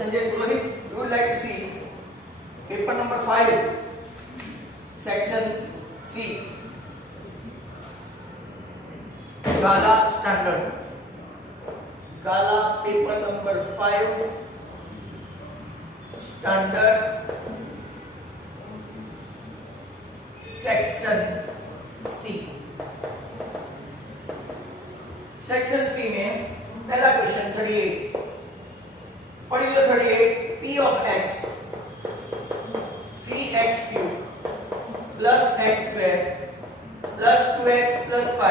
Sanjay Purohit, you would like to see paper number 5, section C, Gala standard. Gala paper number 5, standard, section C. Section C में पहला question 38 पढ़िए 38 p of x 3x cube plus x square plus 2x plus 5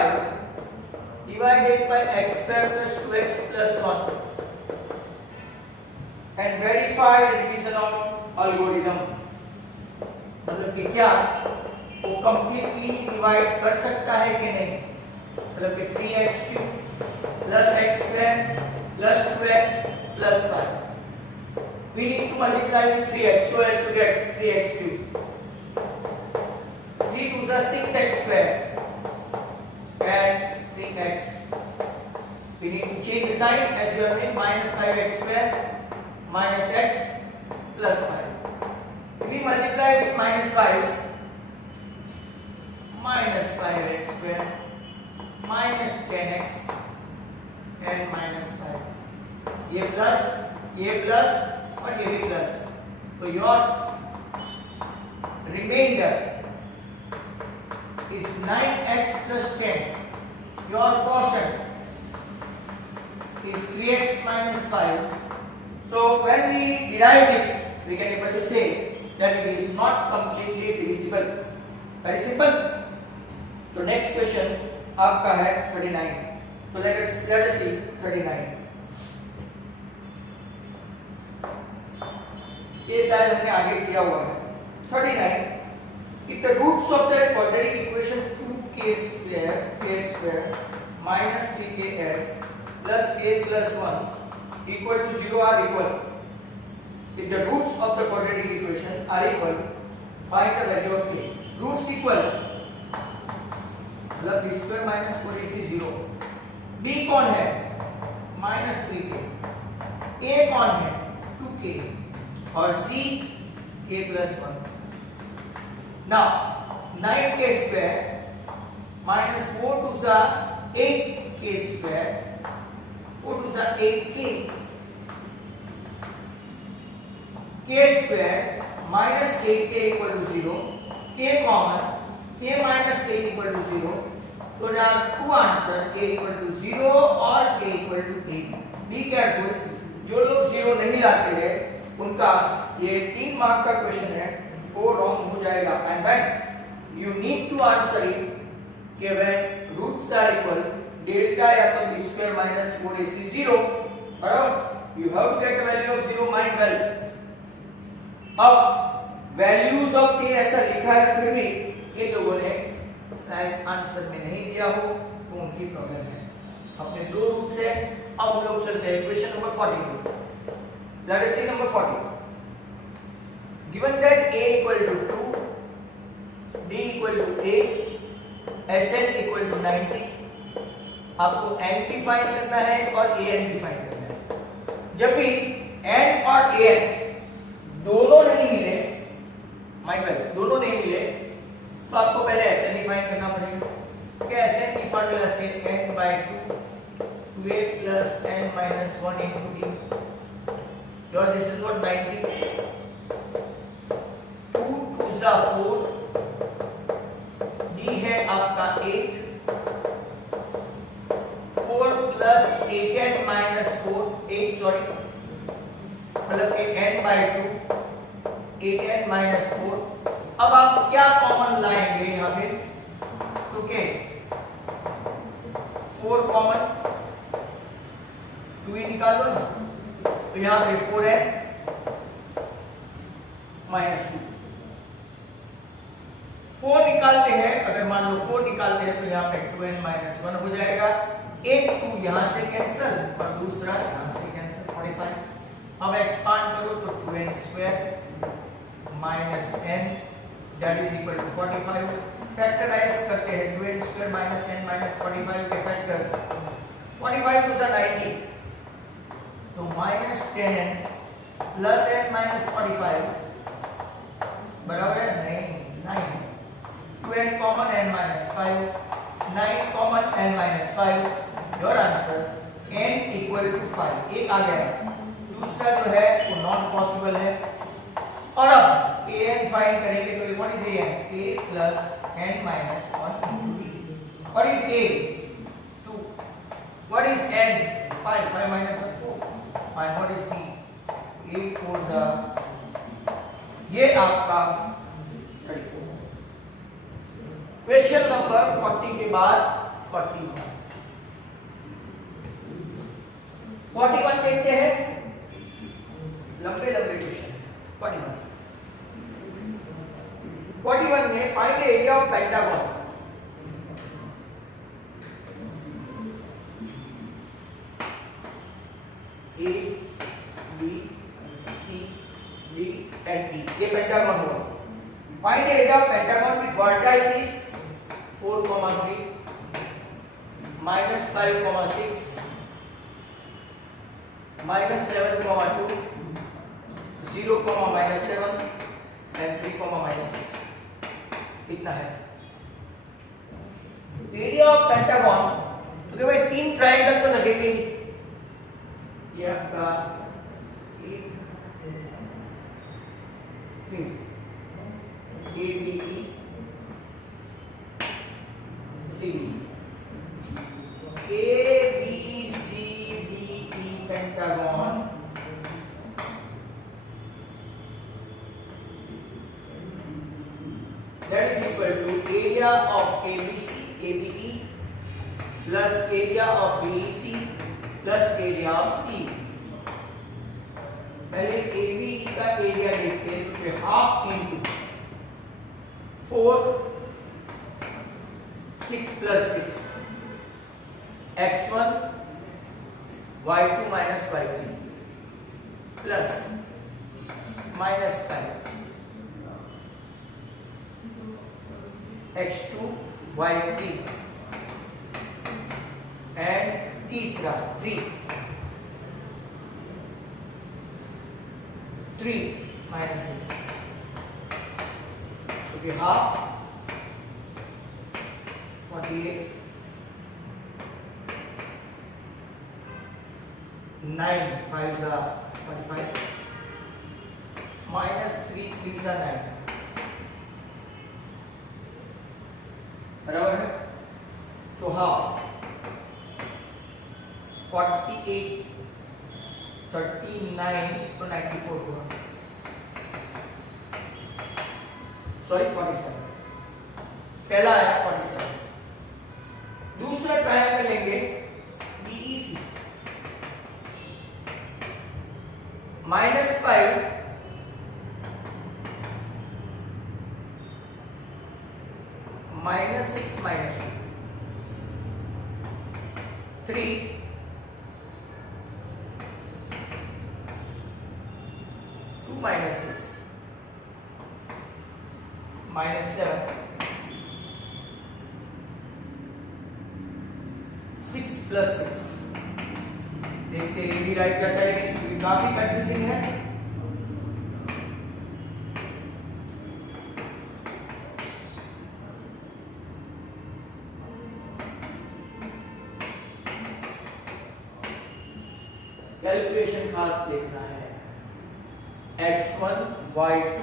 divided by x square plus 2x plus 1 and verify the division of algorithm. मतलब कि क्या वो completely divide कर सकता है कि नहीं, मतलब कि 3x cube plus x square plus 2x plus 5. We need to multiply with 3x so as to get 3x cube. 3 2s are 6x square and 3x. We need to change the sign as we are doing minus 5x square minus x plus 5. If we multiply with minus 5 minus 5x square minus 10x and minus 5. ये plus और ये भी plus, तो your remainder is 9x plus 10. Your quotient is 3x minus 5. So when we derive this, we can able to say that it is not completely divisible. Very simple. तो next question आपका है 39. तो let us see 39. ये शायद हमने आगे किया हुआ है. 39. If the roots of the quadratic equation 2k square kx square minus 3kx plus k plus 1 equal to 0 are equal. If the roots of the quadratic equation are equal, find the value of k. Roots equal मतलब b square minus 4ac 0. b कौन है minus 3k, a कौन है 2k और c k plus 1. Now 9k square minus 4 2s are 8k square, 4 2s are 8k, k square minus 8k equal to 0, k common, k minus k equal to 0. So there are two answers, k equal to 0 और k equal to 8. Be careful, जो लोग 0 नहीं लाते हैं उनका ये 3 mark का question है वो रॉन्ग हो जाएगा. And when you need to answer it कि when roots are equal, delta या तो b square minus 4ac 0, बराबर, you have to get the value of 0. mind well. अब values of k ऐसा लिखा है फिर भी इन लोगों ने शायद आंसर में नहीं दिया हो तो उनकी प्रॉब्लम है. अपने दो रूट्स है. अब हम लोग चलते हैं question number 42. Let us see number 40. Given that a equal to 2, b equal to 8, sn equal to 90. आपको n भी फाइंड करना है और an भी फाइंड करना है. जब भी n और an दोनों नहीं मिले, माइकल दोनों नहीं मिले, तो आपको पहले SN डिफाइन करना पड़ेगा. क्या SN की फार्मूला से n/2 2a plus n minus 1 into d. Your this is what 90. 2 2s are 4. d है आपका 8. 4 plus 8n minus 4 8 sorry मतलब कि n/2 8n minus 4. अब आप क्या कॉमन लाएंगे यहाँ पे, तो क्या 4 कॉमन 2 ही निकाल दो ना, तो यहाँ पे 4 है minus 2. 4 निकालते हैं, अगर मान लो 4 निकालते हैं तो यहाँ पे 2n minus 1 हो जाएगा. एक 2 यहाँ से कैंसिल और दूसरा यहाँ से कैंसिल 45. अब एक्सपांड करो तो 2n square minus n that is equal to 45. Factorise करते हैं 2n square minus n minus 45 के फैक्टर्स. 45 to the 90 तो minus 10n plus n minus 45 बराबर है नहीं 9 2n common n minus 5 9 common n minus 5 your answer n equal to 5 एक आ गया दूसरा जो है वो नॉट पॉसिबल है और अब an फाइंड करेंगे तो what is an a plus n minus 1 into b what is a 2 what is n 5 5 minus 1 4 and what is b 8 4 जा ये आपका 34 क्वेश्चन नंबर 40 के बाद 41 देखते हैं लंबे क्वेश्चन 41 में find the area of pentagon A B C D and E ये पेंटागन होगा find the area of pentagon with vertices 4, 3 -5, 6 -7, 2 0, -7 and 3, -6 इतना है एरिया ऑफ पेंटागन तो देखो भाई 3 ट्रायंगल तो लगेंगे ये आपका एक फिर ABE CD ABCDE pentagon that is equal to area of ABC ABE plus area of BEC plus area of C पहले ABE का एरिया देखते हैं तो half into 4 6 plus 6 x1 y2 minus y3 plus minus 5 x2 y3 and तीसरा 3 minus 6 okay half 48 9 5 are 45 minus 3 3 are 9 बराबर है तो half 48 39 तो 94 होगा सॉरी 47 पहला आया 47 दूसरा ट्रायंगल लेंगे BEC -5 -6 -2 3 2 minus 6 minus 7 6 plus 6 देखते हैं ये भी राइट जाता है लेकिन काफी कंफ्यूजिंग है कैलकुलेशन खास देखना है x1 y2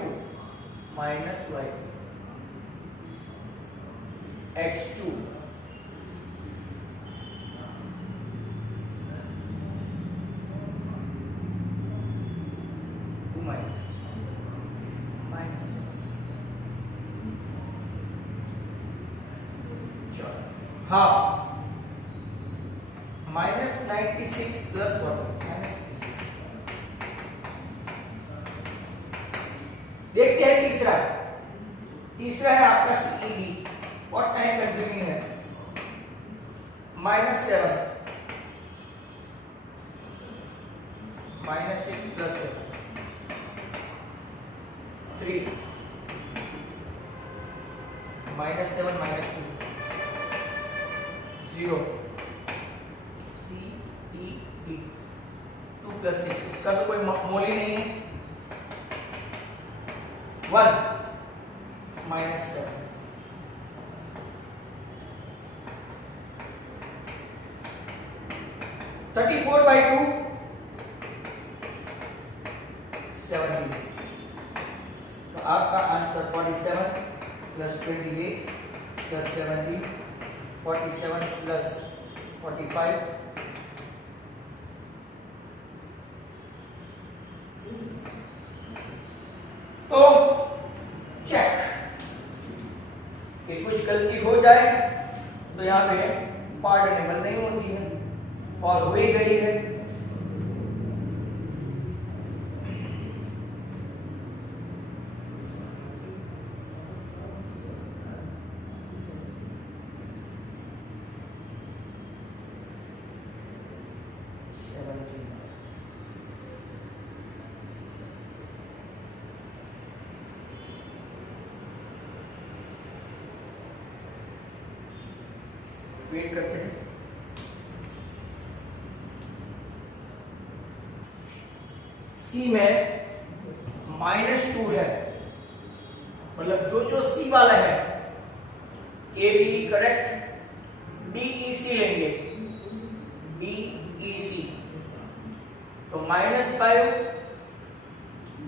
minus y3 x2 2 minus 6 minus 7 half minus 96 plus what minus 96 देखते हैं तीसरा है आपका CED व्हाट टाइम कंज्यूमिंग है -7 -6 plus 7 3 -7 -2 0 CED 2 प्लस 6, इसका तो कोई मोल ही नहीं है। 1 माइनस 7, 34/2 17। तो आपका आंसर 47 प्लस 28 प्लस 17, 47 प्लस 45, तो चेक कि कुछ गलती हो जाए तो यहाँ पे पार्डनेबल नहीं होती है, और हो ही गई है। वेट करते हैं। सी में -2 है, मतलब जो जो सी वाला है ए बी करेक्ट, DEC लेंगे, DEC, तो -5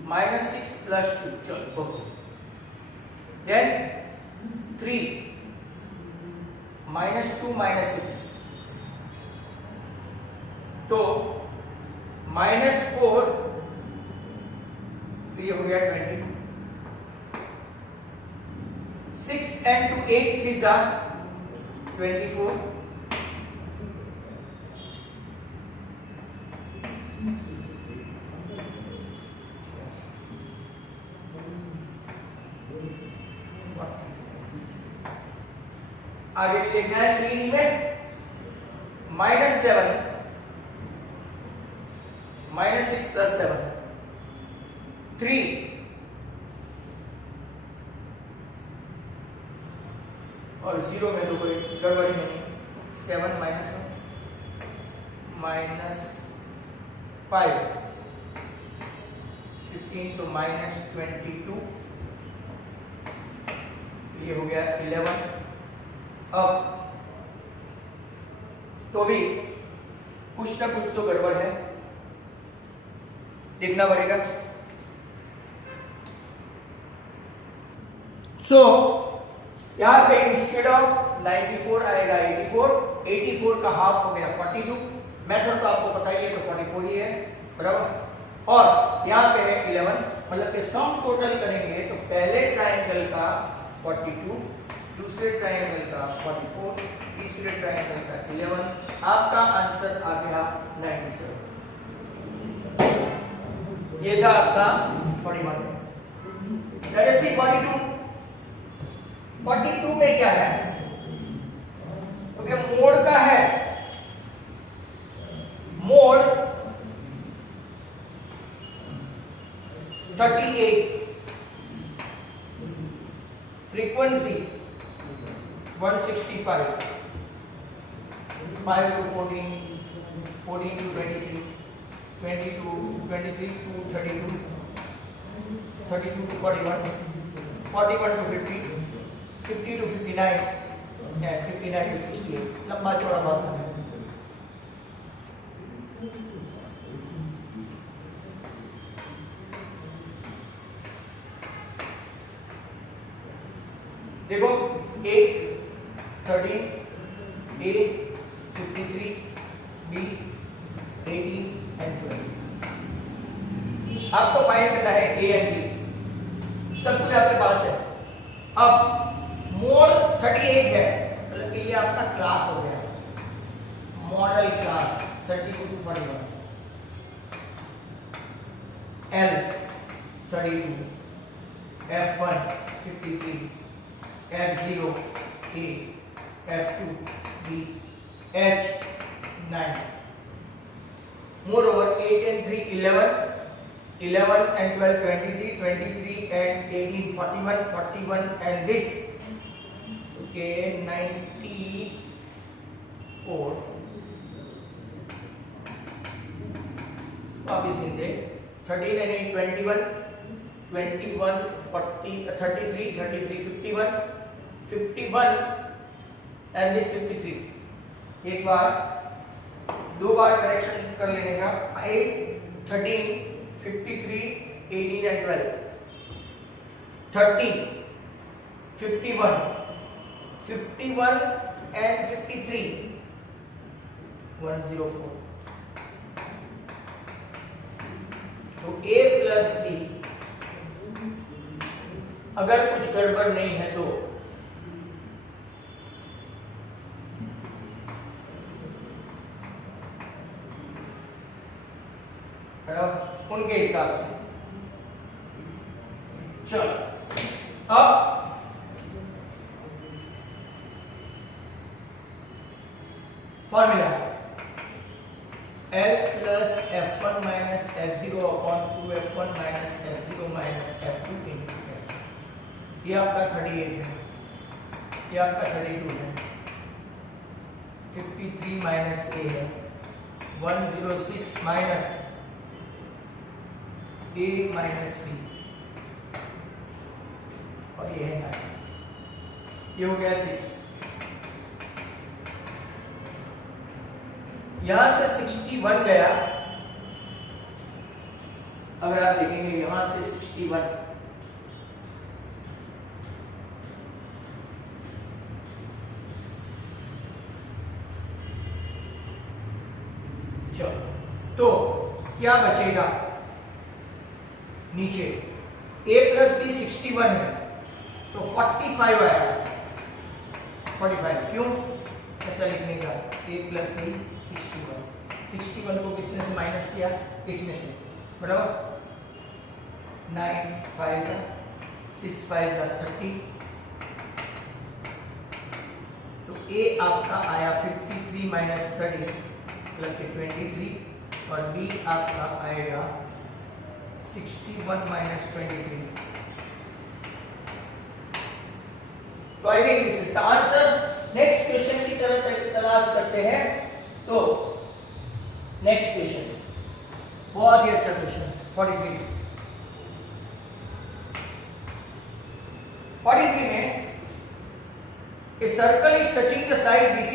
-6 प्लस 2, चलो ओके, देन 3 -2 -6, तो -4, ये हो गया 20, 6 and 2 8 3s are 24, आगे भी देखना है सीडी में -7 -6 प्लस 7 3, और 0 में तो कोई गड़बड़ी नहीं, 7 -1 -5, 15 तो -22, ये हो गया 11। अब तो भी कुछ ना कुछ तो गड़बड़ है, देखना पड़ेगा। सो यहाँ पे इंस्टेड ऑफ 94 आएगा 84, 84 का हाफ हो गया 42, मेथड तो आपको पता ही है, तो 44 ही है, बराबर। और यहाँ पे है 11, मतलब कि सम टोटल करेंगे तो पहले ट्रायंगल का 42, दूसरे ट्रायंगल का 44, तीसरे ट्रायंगल का 11, आपका आंसर आ गया 97। ये था आपका 41। लेट अस सी 42। 42 में क्या है? ओके, मोड का है, mode 38, frequency 165, 5 to 14, 14 to 23, 23 to 32, 32 to 41, 41 to 50, 50 to 59, and 59 to 68, लंबा चौड़ा भाषण है। देखो 8, 13, A, 53, B, 18 and 20। आपको फाइंड करना है A and B, सब कुछ आपके पास है। अब मोड 38 है, मतलब कि ये आपका क्लास हो गया, model class 32 to 41, L 32, F1 53, F0 A, F2 B, H 9। Moreover 8 and 3 11, 11 and 12 23, 23 and 18 41, 41 and this, okay, 94, वापिस इन दे 13 and 8 21 21 40 33 33 51 51 and this 53 एक बार दो बार करेक्शन कर लेने का 8 13 53 18 and 12 30 51 51 and 53 104 तो a प्लस b अगर कुछ गड़बड़ नहीं है तो उनके हिसाब से चलो अब formula L plus F1 minus F0 upon 2F1 minus F0 minus F2 into F. ये आपका 38 है, ये आपका 32 है, 53 minus A है, 106 minus A minus B और ये है 9, ये हो गया 6। यहां से 61 गया, अगर आप देखेंगे यहां से 61 चलो तो क्या बचेगा नीचे a प्लस b 61 है तो 45 आएगा। 45 क्यों ऐसा लिखने का a प्लस b 61 को किसने से माइनस किया, इसमें से, बराबर 9 5 6 5 30 तो a आपका आया 53 माइनस 30 प्लस 23 और b आपका आएगा 61 माइनस 23। तो I think this is the answer. Next question की तरफ तलाश करते हैं। तो नेक्स्ट क्वेश्चन बहुत ही अच्छा क्वेश्चन 43 में a circle is touching the side BC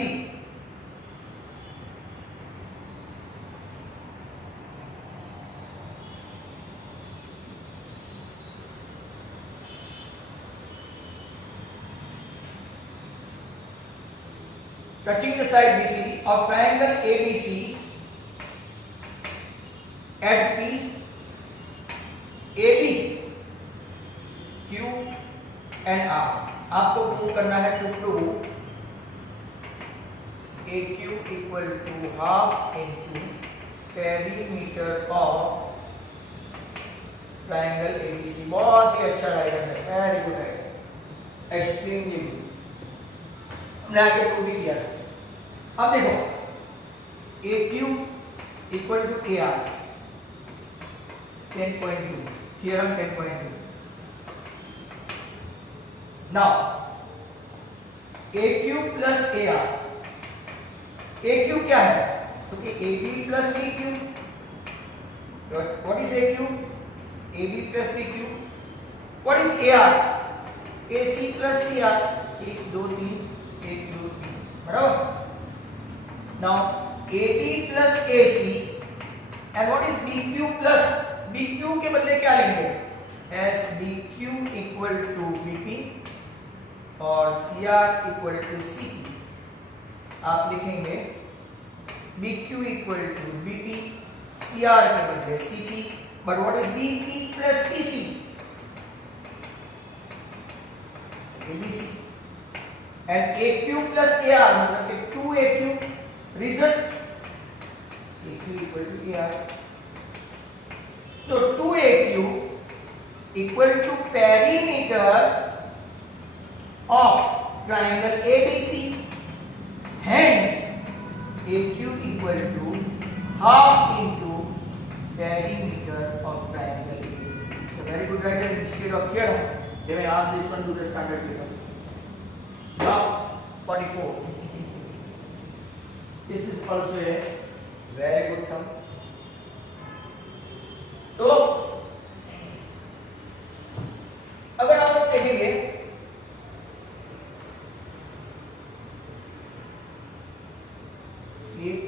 touching the side BC of triangle ABC at P, AB, Q and R। आपको प्रूव करना है to prove AQ equal to half into perimeter of triangle ABC। बहुत ही अच्छा writer है, very good writer, extremely good, हमने आगे prove भी किया। अब देखो AQ equal to AR 10.2, theorem 10.2। Now AQ plus AR, AQ क्या है, क्योंकि AB plus BQ, what is AQ, AB plus BQ, what is AR, AC plus CR, 1 2 3 1 2 3, बराबर। Now AB plus AC and what is BQ plus BQ के बदले क्या लेंगे, as BQ equal to BP और CR equal to CP। आप लिखेंगे BQ equal to BP, CR के बदले CP, but what is BP plus PC, ABC and AQ plus AR मतलब कि 2AQ, result AQ equal to AR, so 2AQ equal to perimeter of triangle ABC, hence AQ equal to half into perimeter of triangle ABC। It's a very good writer instead of theorem they may ask this one to the standard theorem। Now 44, this is also a very good sum। तो अगर आप लोग देखेंगे एक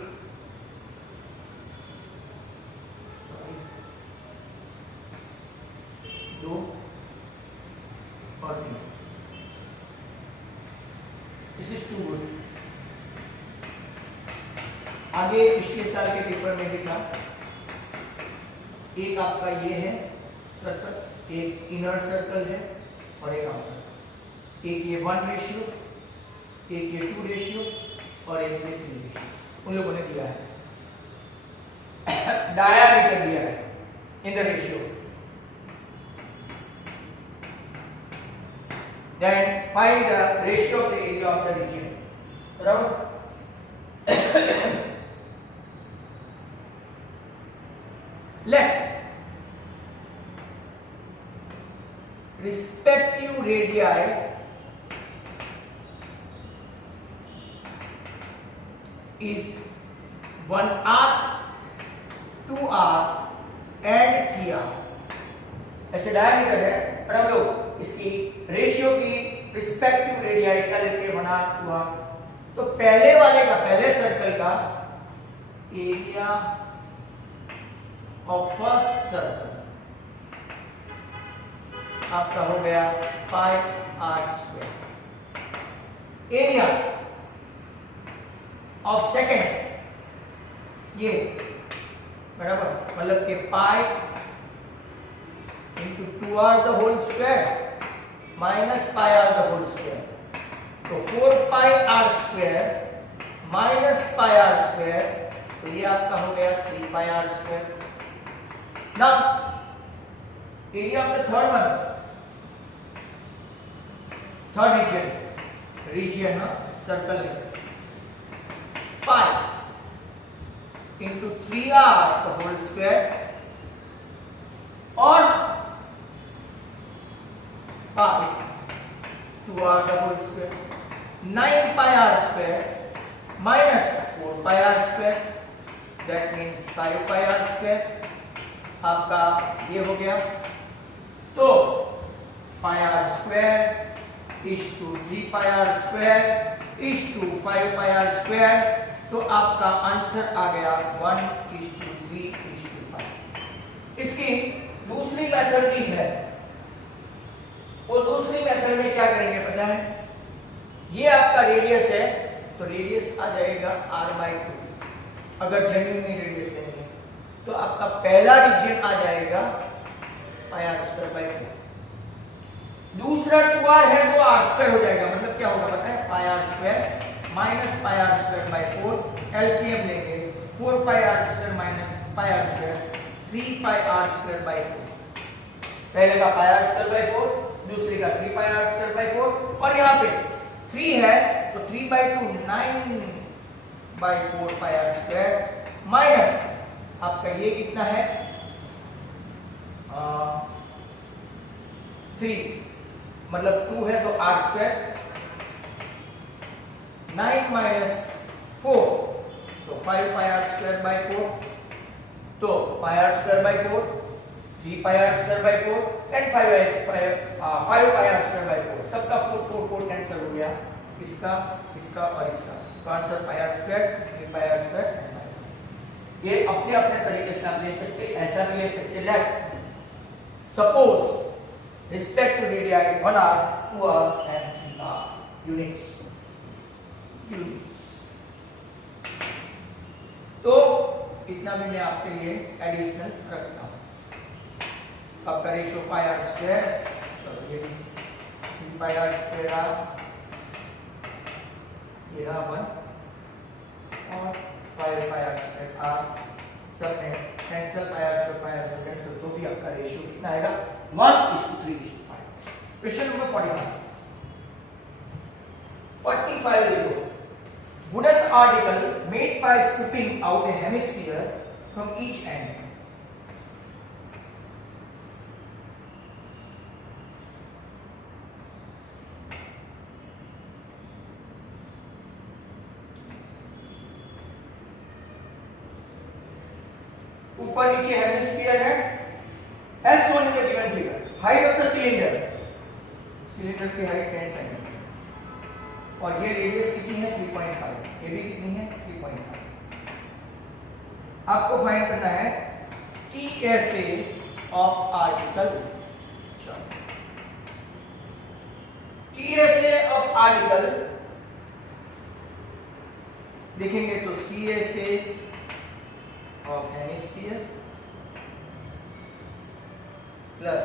दो और तीन, this is to good. आगे पिछले साल के पेपर में लिखा, एक आपका ये है सर्कल, एक इनर सर्कल है और एक आउटर, एक ये 1 रेशियो, एक ये 2 रेशियो और एक ये 3 रेशियो, उन लोगों ने दिया है। डायमीटर दिया है in the ratio, then find the ratio of the area of the region, बराबर। let respective radii is 1r, 2r and 3r। ऐसे डायमीटर है और हम लोग इसकी रेशियो की रिस्पेक्टिव रेडियाई का लेके बना हुआ। तो पहले वाले का, पहले सर्कल का एरिया ऑफ फर्स्ट सर्कल आपका हो गया pi r square. Area of second ये बराबर, मतलब कि pi into 2r the whole square minus pi r the whole square. तो 4 pi r square minus pi r square, तो ये आपका हो गया 3 pi r square. Now area of the third one, third region circle है, pi into 3r the whole square और pi 2r the whole square. 9 pi r square minus 4 pi r square, that means 5 pi r square आपका ये हो गया। तो pi r square is to 3 pi r square is to 5 pi r square, तो आपका answer आ गया 1:3:5। इसकी दूसरी मेथड भी है, वो दूसरी मेथड में क्या करेंगे पता है, ये आपका रेडियस है तो रेडियस आ जाएगा r/2। अगर जेन्युइन रेडियस लेंगे तो आपका पहला रीजन आ जाएगा πr²/4। दूसरा 2r है तो r² हो जाएगा, मतलब क्या होगा पता है, πr² माइनस πr²/4। एलसीएम लेंगे 4 πr² माइनस πr², 3 πr²/4। पहले का πr²/4, दूसरे का 3 πr²/4 और यहाँ पे 3 है तो 3/2 9/4 πr² माइनस आपका ये कितना है 3, मतलब 2 है तो r², 9 माइनस 4 तो 5 πr²/4, तो πr²/4, 3 πr²/4 एंड 5 πr²/4, सबका 4 कैंसिल हो गया, इसका इसका और इसका, तो आंसर πr², 3 πr² एंड 5। ये अपने अपने तरीके से आप ले सकते, ऐसा भी ले सकते। Let suppose respect to radii 1r, 2r and 3r units. तो इतना भी मैं आपके लिए एडिशनल रखता हूं। आपका रेशियो πr², चलो ये 3 πr² ये रहा 1 और 5 πr²r, सब में कैंसिल, πr² कैंसिल, तो भी आपका रेशियो कितना आएगा 1:3:5। क्वेश्चन नंबर 45 देखो, wooden article made by scooping out a hemisphere from each end। ऊपर नीचे हेमिस्फीयर है as shown in the given figure. Height of the cylinder की हाइट 10 सेंटीमीटर और ये रेडियस कितनी है 3.5, ये भी कितनी है 3.5। आपको फाइंड करना है TSA of article. TSA of article देखेंगे तो CSA of hemisphere plus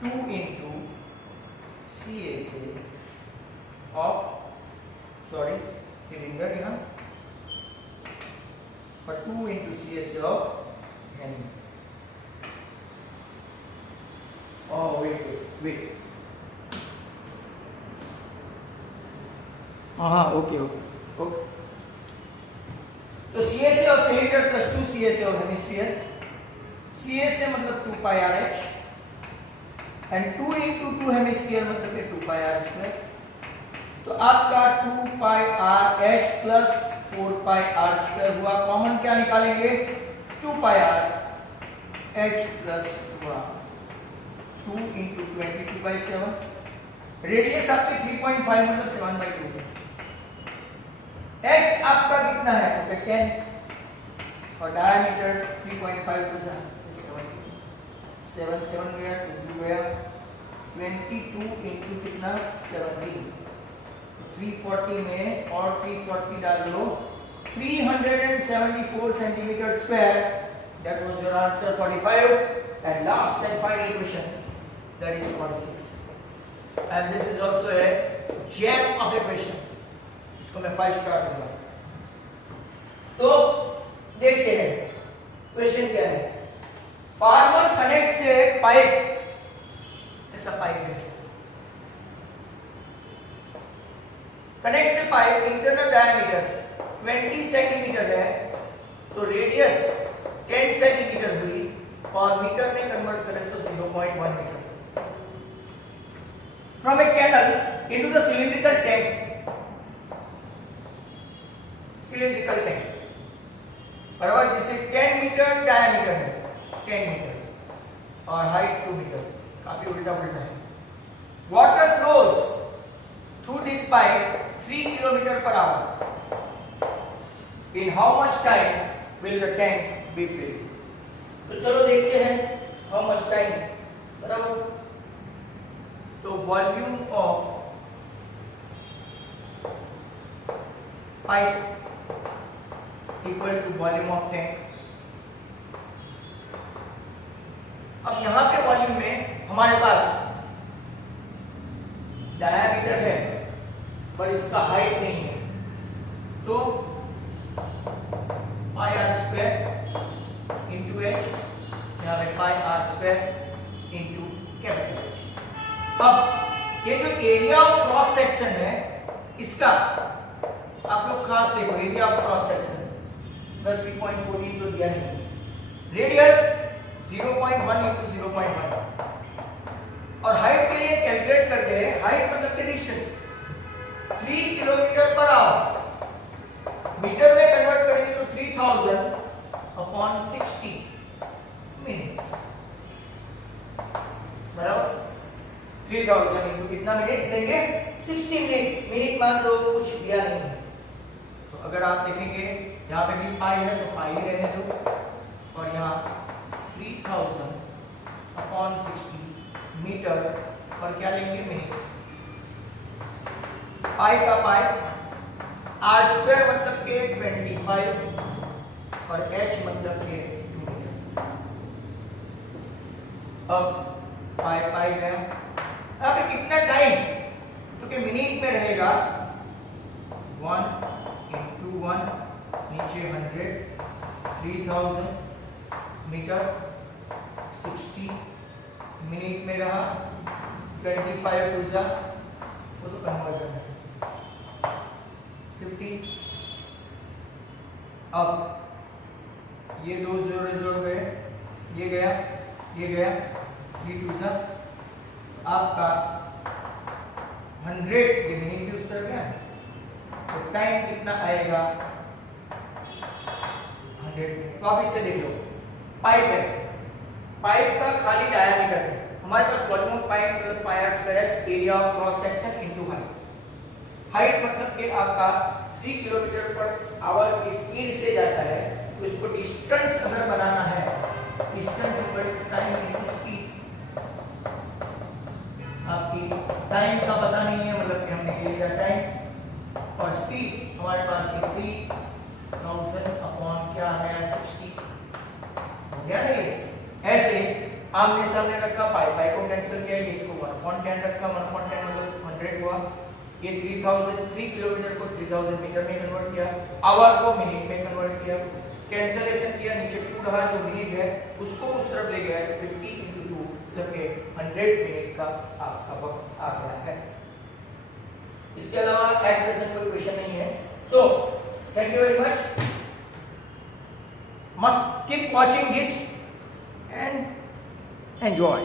2 into CSA of cylinder यहाँ और 2 into CSA of hemi. Wait हाँ ओके। तो CSA of cylinder plus 2 CSA of hemisphere. CSA मतलब 2 pi RH and 2 into 2 hemisphere मतलब 2 pi r square. तो आपका 2 pi RH plus 4 pi r square हुआ। Common क्या निकालेंगे 2 pi r h plus 2r 2 into 22/7। Radius आपकी 3.5 मतलब 7/2। h आपका कितना है 10 और डायमीटर 3.5 to 7 गया 2 गया 22 into कितना 17 340 में और 340 डाल दो 374 centimetre square. That was your answer 45 and last and final question, that is 46 and this is also a gem of a question, इसको मैं 5 स्टार दूंगा। तो देखते हैं क्वेश्चन क्या है। फार्मर कनेक्ट से पाइप, ऐसा पाइप है, कनेक्ट से पाइप इंटरनल डायमीटर 20 सेंटीमीटर है तो रेडियस 10 सेंटीमीटर हुई और मीटर में कन्वर्ट करें तो 0.1 metre. From a canal into the cylindrical tank बराबर जिसे 10 मीटर डायमीटर है 10 मीटर और हाइट 2 मीटर, काफी उल्टा पुल्टा है। Water flows through this pipe 3 kilometre पर hour. In how much time will the tank be filled. तो चलो देखते हैं हाउ मच टाइम बराबर। तो volume of pipe equal to volume of tank. अब यहां पे वॉल्यूम में हमारे पास डायमीटर है पर इसका हाइट नहीं है तो pi r square into h, यहाँ पे pi r square into capital H. अब ये जो एरिया ऑफ क्रॉस सेक्शन है इसका आप लोग खास देखो, एरिया ऑफ क्रॉस सेक्शन 3.14 तो दिया नहीं, रेडियस 0.1 into 0.1 और हाइट के लिए कैलकुलेट करते हैं। हाइट मतलब कि डिस्टेंस 3 किलोमीटर पर आवर, मीटर में कन्वर्ट करेंगे तो 3000 अपॉन 60 मिनट्स बराबर 3000 इंटू कितना मिनट्स लेंगे 60 मिनट मान लो कुछ दिया नहीं है। तो अगर आप देखेंगे यहाँ पे भी पाई है तो पाई रहने दो और यहाँ 3000 अपॉन 60 मीटर पर क्या लेंगे मिनट। पाई का पाई आर स्क्वायर मतलब के 25 और एच मतलब के 2 मीटर। अब पाई पाई गया। यहाँ पे कितना टाइम क्योंकि मिनट में रहेगा 1 into 1 नीचे 100 3000 मीटर 60 मिनट में रहा 25 टू वो तो कन्वर्जन है 50। अब ये दो जोड़ गए, ये गया 3 टू आपका 100 ये मिनट भी उस तरह गया तो टाइम कितना आएगा 100 मिनट। तो आप इससे देख लो पाइप है पाइप का खाली डायमीटर है, हमारे पास वॉल्यूम ऑफ पाइप मतलब pi r square area of cross section into height. Height मतलब कि आपका 3 किलोमीटर पर आवर की स्पीड से जाता है, तो इसको डिस्टेंस अगर बनाना है, distance equal to time into speed. आपकी टाइम का पता नहीं है, मतलब कि हमने ले लिया टाइम, और स्पीड हमारे पास है 3000 अपॉन क्या है 60, हो गया ना ये। ऐसे आमने सामने रखा, पाई पाई को कैंसिल किया, ये इसको 1/10 रखा, 1/10 मतलब 100 हुआ। ये 3 किलोमीटर को 3000 मीटर में कन्वर्ट किया, आवर को मिनट में कन्वर्ट किया, कैंसलेशन किया, नीचे 2 रहा जो मिनट है उसको उस तरफ ले गया, 50 × 2 मतलब कि 100 मिनट का आपका वक्त आ गया है। इसके अलावा एप्लीकेशन कोई क्वेश्चन नहीं है। So thank you very much, must keep watching this and enjoy.